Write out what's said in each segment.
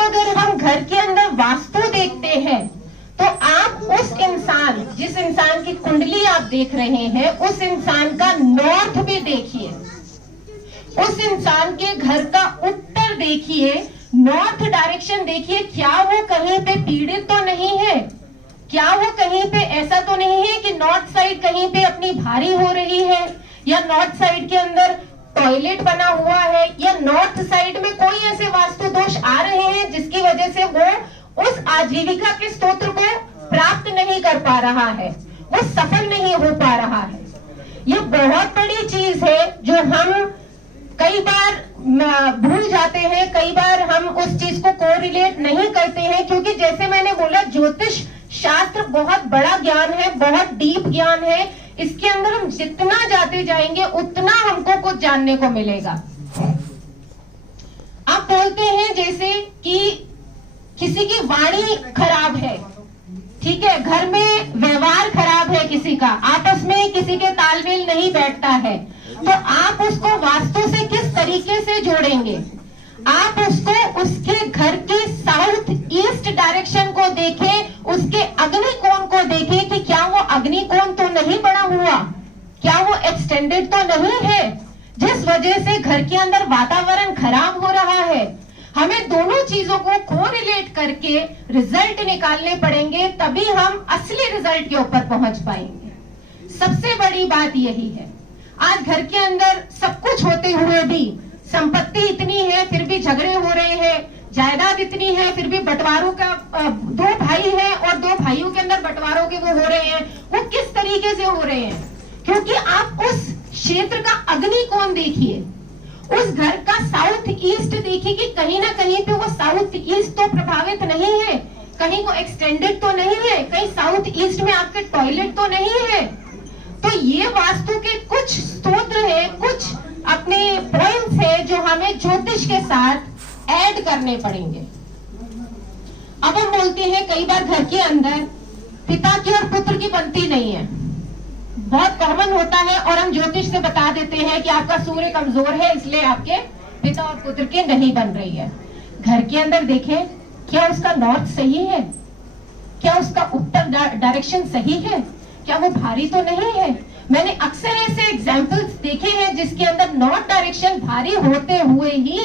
अब अगर हम घर के अंदर वास्तु देखते हैं तो आप उस इंसान, जिस इंसान की कुंडली आप देख रहे हैं, उस इंसान का नॉर्थ भी देखिए, उस इंसान के घर का उत्तर देखिए, नॉर्थ डायरेक्शन देखिए। क्या वो कहीं पे पीड़ित तो नहीं है? क्या वो कहीं पे ऐसा तो नहीं है कि नॉर्थ साइड कहीं पे अपनी भारी हो रही है, या नॉर्थ साइड के अंदर टॉयलेट बना हुआ है, या नॉर्थ साइड में कोई ऐसे वास्तु दोष आ रहे हैं जिसकी वजह से वो उस आजीविका के स्तोत्र को प्राप्त नहीं कर पा रहा है, वो सफल नहीं हो पा रहा है। ये बहुत बड़ी चीज है जो हम कई बार भूल जाते हैं, कई बार हम उस चीज को कोरिलेट नहीं करते हैं, क्योंकि जैसे मैंने बोला ज्योतिष शास्त्र बहुत बड़ा ज्ञान है, बहुत डीप ज्ञान है। इसके अंदर हम जितना जाते जाएंगे उतना हमको कुछ जानने को मिलेगा। आप बोलते हैं जैसे कि किसी की वाणी खराब है, ठीक है, घर में व्यवहार खराब है, किसी का आपस में किसी के तालमेल नहीं बैठता है, तो आप उसको वास्तु से किस तरीके से जोड़ेंगे? आप उसको उसके घर के साउथ ईस्ट डायरेक्शन को देखें, उसके अग्नि कोण को देखें कि क्या वो अग्नि कोण तो नहीं बड़ा हुआ, क्या वो एक्सटेंडेड तो नहीं है, जिस वजह से घर के अंदर वातावरण खराब हो रहा है। हमें दोनों चीजों को कोरिलेट करके रिजल्ट निकालने पड़ेंगे, तभी हम असली रिजल्ट के ऊपर पहुंच पाएंगे। सबसे बड़ी बात यही है। आज घर के अंदर सब कुछ होते हुए भी, संपत्ति इतनी है फिर भी झगड़े हो रहे हैं, जायदाद इतनी है फिर भी बंटवारों का, दो भाई हैं और दो भाइयों के अंदर बंटवारों के वो हो रहे हैं। वो किस तरीके से हो रहे हैं? क्योंकि आप उस क्षेत्र का अग्नि कोण देखिए, उस घर का साउथ ईस्ट देखिए कि कहीं ना कहीं पे वो साउथ ईस्ट तो प्रभावित नहीं है, कहीं को एक्सटेंडेड तो नहीं है, कहीं साउथ ईस्ट में आपके टॉयलेट तो नहीं है। तो ये वास्तु के कुछ स्तोत्र है, कुछ अपने पॉइंट्स है जो हमें ज्योतिष के साथ ऐड करने पड़ेंगे। अब हम बोलते हैं कई बार घर के अंदर पिता की और पुत्र की बनती नहीं है, बहुत कॉमन होता है, और हम ज्योतिष से बता देते हैं कि आपका सूर्य कमजोर है इसलिए आपके पिता और पुत्र की नहीं बन रही है। घर के अंदर देखें, क्या उसका नॉर्थ सही है, क्या उसका उत्तर डायरेक्शन सही है, क्या वो भारी तो नहीं है। मैंने अक्सर ऐसे एग्जाम्पल्स देखे हैं जिसके अंदर नॉर्थ डायरेक्शन भारी होते हुए ही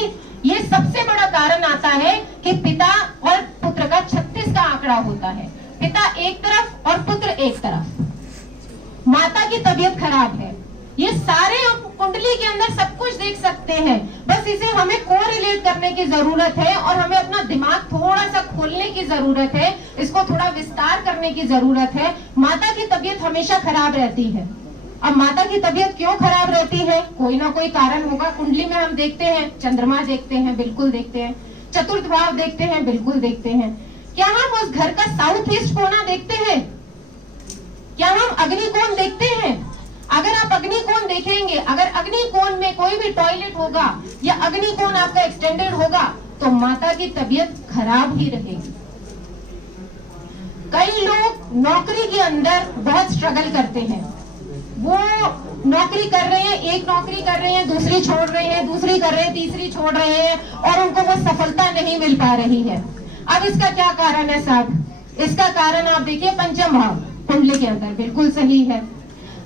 ये सबसे बड़ा कारण आता है कि पिता और पुत्र का 36 का आंकड़ा होता है, पिता एक तरफ और पुत्र एक तरफ, माता की तबीयत खराब है। ये सारे कुंडली के अंदर सब कुछ देख सकते हैं, बस इसे हमें कोरिलेट करने की जरूरत है और हमें अपना दिमाग थोड़ा सा खोलने की जरूरत है, इसको थोड़ा विस्तार करने की जरूरत है। माता की तबीयत हमेशा खराब रहती है। अब माता की तबीयत क्यों खराब रहती है? कोई ना कोई कारण होगा। कुंडली में हम देखते हैं, चंद्रमा देखते हैं, बिल्कुल देखते हैं, चतुर्थ भाव देखते हैं, बिल्कुल देखते हैं। क्या हम उस घर का साउथ ईस्ट कोना देखते हैं? क्या हम अग्नि कोण देखते हैं? अगर आप अग्नि कोण देखेंगे, अगर अग्नि कोण में कोई भी टॉयलेट होगा या अग्नि कोण आपका एक्सटेंडेड होगा तो माता की तबीयत खराब ही रहेगी। कई लोग नौकरी के अंदर बहुत स्ट्रगल करते हैं, वो नौकरी कर रहे हैं, एक नौकरी कर रहे हैं, दूसरी छोड़ रहे हैं, दूसरी कर रहे हैं, तीसरी छोड़ रहे हैं और उनको वो सफलता नहीं मिल पा रही है। अब इसका क्या कारण है साहब? इसका कारण आप देखिए पंचम भाव कुंडली के अंदर बिल्कुल सही है।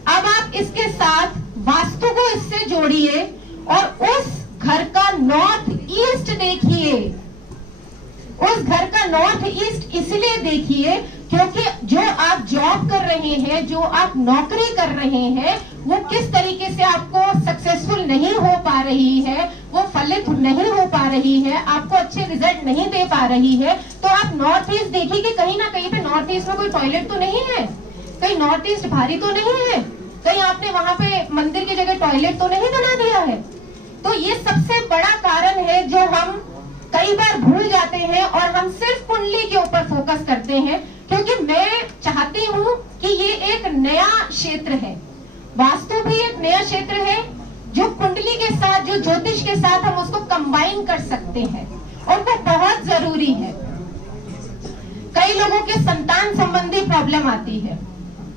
अब आप इसके साथ वास्तु को इससे जोड़िए और उस घर का नॉर्थ ईस्ट देखिए। उस घर का नॉर्थ ईस्ट इसलिए देखिए क्योंकि जो आप जॉब कर रहे हैं, जो आप नौकरी कर रहे हैं, वो किस तरीके से आपको सक्सेसफुल नहीं हो पा रही है, वो फलित नहीं हो पा रही है, आपको अच्छे रिजल्ट नहीं दे पा रही है, तो आप नॉर्थ ईस्ट देखिए कि कहीं ना कहीं पे नॉर्थ ईस्ट में कोई टॉयलेट तो नहीं है, कहीं नॉर्थ ईस्ट भारी तो नहीं है, कहीं आपने वहां पे मंदिर की जगह टॉयलेट तो नहीं बना दिया है। तो ये सबसे बड़ा कारण है जो हम कई बार भूल जाते हैं और हम सिर्फ कुंडली के ऊपर फोकस करते हैं, क्योंकि मैं चाहती हूँ कि ये एक नया क्षेत्र है, वास्तु भी एक नया क्षेत्र है जो कुंडली के साथ, जो ज्योतिष के साथ हम उसको कंबाइन कर सकते हैं और वो बहुत जरूरी है। कई लोगों के संतान संबंधी प्रॉब्लम आती है,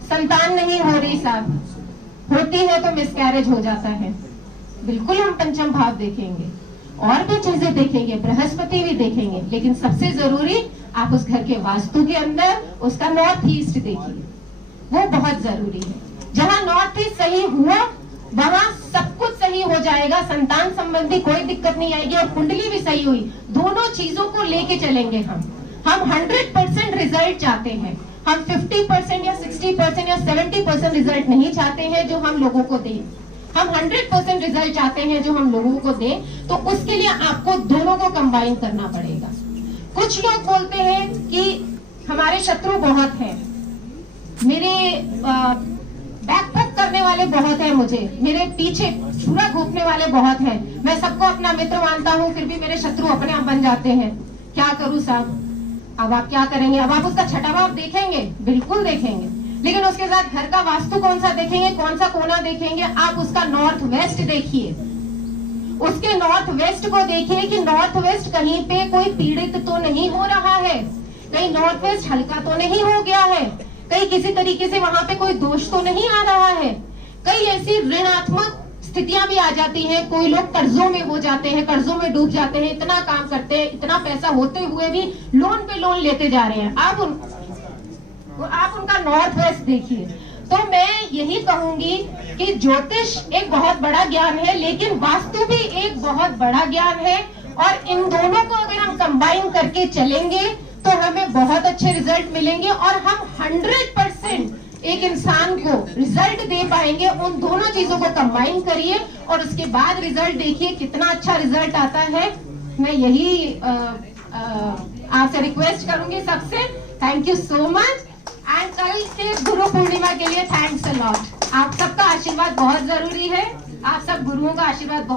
संतान नहीं हो रही साहब, होती है तो मिसकैरेज हो जाता है, बिल्कुल हम पंचम भाव देखेंगे। और भी चीजें देखेंगे, बृहस्पति भी देखेंगे, लेकिन सबसे जरूरी आप उस घर के वास्तु के अंदर उसका नॉर्थ ईस्ट देखिए, वो बहुत जरूरी है। जहां नॉर्थ ईस्ट सही हुआ वहां सब कुछ सही हो जाएगा, संतान संबंधी कोई दिक्कत नहीं आएगी, और कुंडली भी सही हुई। दोनों चीजों को लेके चलेंगे हम 100% रिजल्ट चाहते हैं। हम 50% या 60% या 70% रिजल्ट नहीं चाहते हैं जो हम लोगों को दें, हम 100% रिजल्ट चाहते हैं जो हम लोगों को दें। तो उसके लिए आपको दोनों को कंबाइन करना पड़ेगा। कुछ लोग बोलते हैं कि हमारे शत्रु बहुत हैं, मेरे बैकपैक करने वाले बहुत हैं, मुझे मेरे पीछे छुरा घूमने वाले बहुत हैं, मैं सबको अपना मित्र मानता हूँ, फिर भी मेरे शत्रु अपने आप बन जाते हैं, क्या करूँ साहब? अब आप क्या करेंगे? अब आप उसका छठा भाव देखेंगे, बिल्कुल देखेंगे, लेकिन उसके साथ घर का वास्तु कौन सा देखेंगे, कौन सा कोना देखेंगे? आप उसका नॉर्थ वेस्ट देखिए, उसके नॉर्थ वेस्ट को देखिए कि नॉर्थ वेस्ट कहीं पे कोई पीड़ित तो नहीं हो रहा है, कहीं नॉर्थ वेस्ट हल्का तो नहीं हो गया है, कहीं किसी तरीके से वहां पे कोई दोष तो नहीं आ रहा है। कई ऐसी ऋणात्मक स्थितियां भी आ जाती हैं, कोई लोग कर्जों में हो जाते हैं, कर्जों में डूब जाते हैं, इतना काम करते हैं, इतना पैसा होते हुए भी लोन पे लोन लेते जा रहे हैं। आप उनका नॉर्थ वेस्ट देखिए। तो मैं यही कहूंगी कि ज्योतिष एक बहुत बड़ा ज्ञान है, लेकिन वास्तु भी एक बहुत बड़ा ज्ञान है, और इन दोनों को अगर हम कंबाइन करके चलेंगे तो हमें बहुत अच्छे रिजल्ट मिलेंगे, और हम 100% एक इंसान को रिजल्ट दे पाएंगे। उन दोनों चीजों को कंबाइन करिए और उसके बाद रिजल्ट देखिए कितना अच्छा रिजल्ट आता है। मैं यही आपसे रिक्वेस्ट करूंगी सबसे। Thank you so much. And कल के गुरु पूर्णिमा के लिए थैंक्स अ लॉट। आप सबका आशीर्वाद बहुत जरूरी है, आप सब गुरुओं का आशीर्वाद बहुत